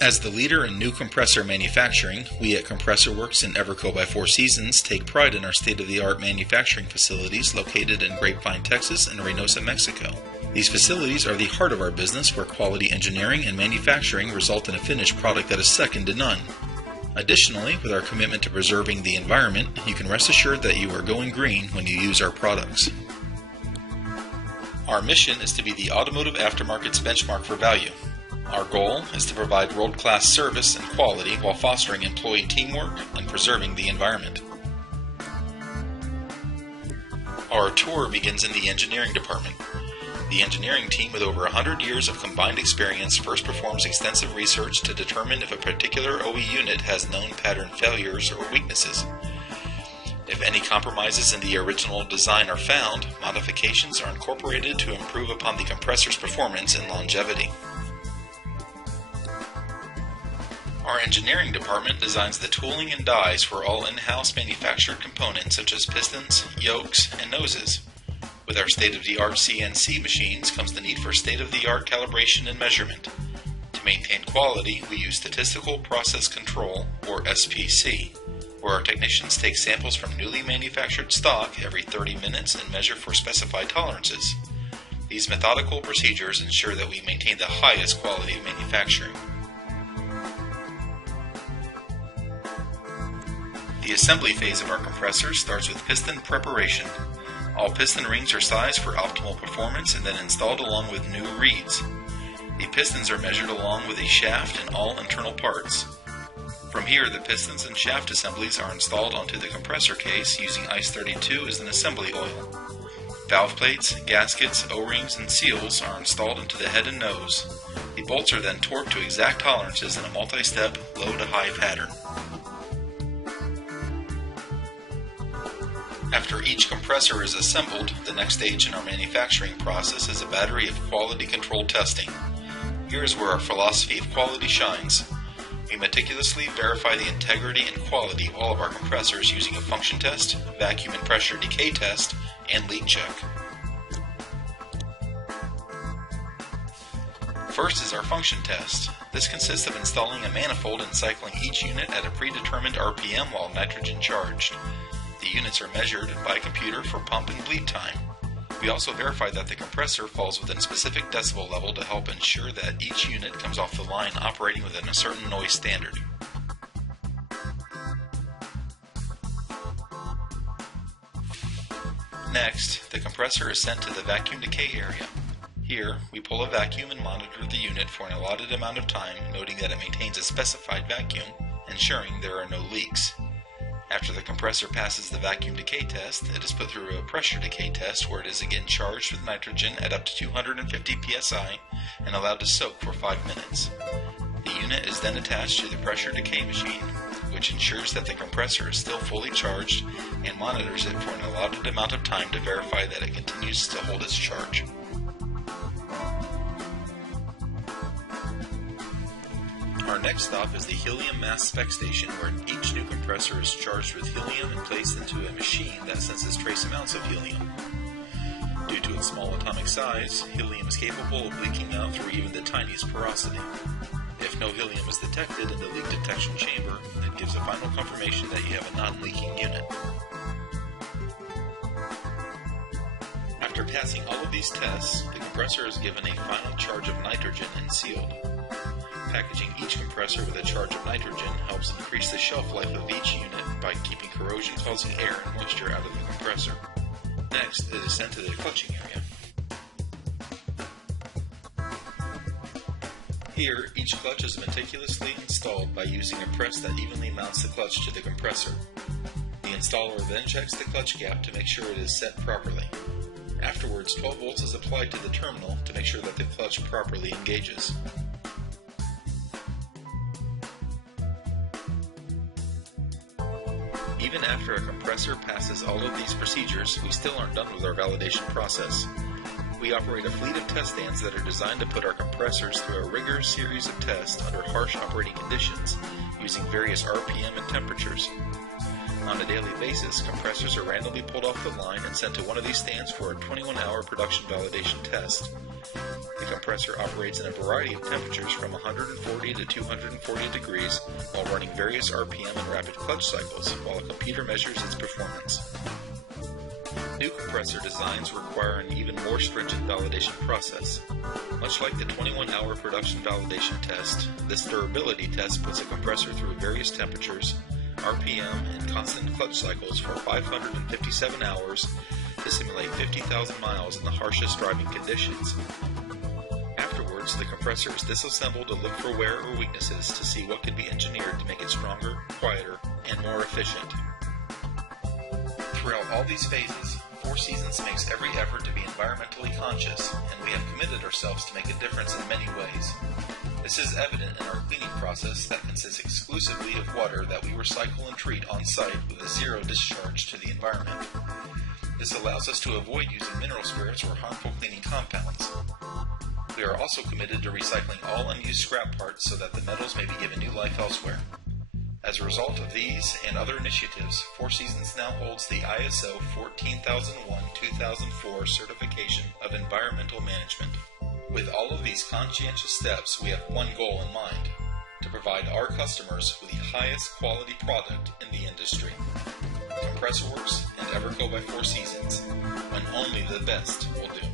As the leader in new compressor manufacturing, we at Compressor Works and Everco by Four Seasons take pride in our state-of-the-art manufacturing facilities located in Grapevine, Texas and Reynosa, Mexico. These facilities are the heart of our business, where quality engineering and manufacturing result in a finished product that is second to none. Additionally, with our commitment to preserving the environment, you can rest assured that you are going green when you use our products. Our mission is to be the automotive aftermarket's benchmark for value. Our goal is to provide world-class service and quality while fostering employee teamwork and preserving the environment. Our tour begins in the engineering department. The engineering team, with over 100 years of combined experience, first performs extensive research to determine if a particular OE unit has known pattern failures or weaknesses. If any compromises in the original design are found, modifications are incorporated to improve upon the compressor's performance and longevity. Our engineering department designs the tooling and dies for all in-house manufactured components such as pistons, yokes, and noses. With our state-of-the-art CNC machines comes the need for state-of-the-art calibration and measurement. To maintain quality, we use Statistical Process Control, or SPC, where our technicians take samples from newly manufactured stock every 30 minutes and measure for specified tolerances. These methodical procedures ensure that we maintain the highest quality of manufacturing. The assembly phase of our compressors starts with piston preparation. All piston rings are sized for optimal performance and then installed along with new reeds. The pistons are measured along with a shaft and all internal parts. From here, the pistons and shaft assemblies are installed onto the compressor case using Ice 32 as an assembly oil. Valve plates, gaskets, O-rings, and seals are installed into the head and nose. The bolts are then torqued to exact tolerances in a multi-step low to high pattern. After each compressor is assembled, the next stage in our manufacturing process is a battery of quality control testing. Here is where our philosophy of quality shines. We meticulously verify the integrity and quality of all of our compressors using a function test, vacuum and pressure decay test, and leak check. First is our function test. This consists of installing a manifold and cycling each unit at a predetermined RPM while nitrogen charged. The units are measured by computer for pump and bleed time. We also verify that the compressor falls within a specific decibel level to help ensure that each unit comes off the line operating within a certain noise standard. Next, the compressor is sent to the vacuum decay area. Here, we pull a vacuum and monitor the unit for an allotted amount of time, noting that it maintains a specified vacuum, ensuring there are no leaks. After the compressor passes the vacuum decay test, it is put through a pressure decay test where it is again charged with nitrogen at up to 250 psi and allowed to soak for 5 minutes. The unit is then attached to the pressure decay machine, which ensures that the compressor is still fully charged and monitors it for an allotted amount of time to verify that it continues to hold its charge. Our next stop is the helium mass spec station, where each new compressor is charged with helium and placed into a machine that senses trace amounts of helium. Due to its small atomic size, helium is capable of leaking out through even the tiniest porosity. If no helium is detected in the leak detection chamber, it gives a final confirmation that you have a non-leaking unit. After passing all of these tests, the compressor is given a final charge of nitrogen and sealed. Packaging each compressor with a charge of nitrogen helps increase the shelf life of each unit by keeping corrosion-causing air and moisture out of the compressor. Next, it is sent to the clutching area. Here, each clutch is meticulously installed by using a press that evenly mounts the clutch to the compressor. The installer then checks the clutch gap to make sure it is set properly. Afterwards, 12 volts is applied to the terminal to make sure that the clutch properly engages. Even after a compressor passes all of these procedures, we still aren't done with our validation process. We operate a fleet of test stands that are designed to put our compressors through a rigorous series of tests under harsh operating conditions, using various RPM and temperatures. On a daily basis, compressors are randomly pulled off the line and sent to one of these stands for a 21-hour production validation test. The compressor operates in a variety of temperatures from 140 to 240 degrees while running various RPM and rapid clutch cycles while a computer measures its performance. New compressor designs require an even more stringent validation process. Much like the 21-hour production validation test, this durability test puts a compressor through various temperatures, RPM, and constant clutch cycles for 557 hours to simulate 50,000 miles in the harshest driving conditions. Afterwards, the compressor is disassembled to look for wear or weaknesses to see what can be engineered to make it stronger, quieter, and more efficient. Throughout all these phases, Four Seasons makes every effort to be environmentally conscious, and we have committed ourselves to make a difference in many ways. This is evident in our cleaning process that consists exclusively of water that we recycle and treat on site with a zero discharge to the environment. This allows us to avoid using mineral spirits or harmful cleaning compounds. We are also committed to recycling all unused scrap parts so that the metals may be given new life elsewhere. As a result of these and other initiatives, Four Seasons now holds the ISO 14001-2004 certification of environmental management. With all of these conscientious steps, we have one goal in mind: to provide our customers with the highest quality product in the industry. Compressor Works and Everco by Four Seasons, when only the best will do.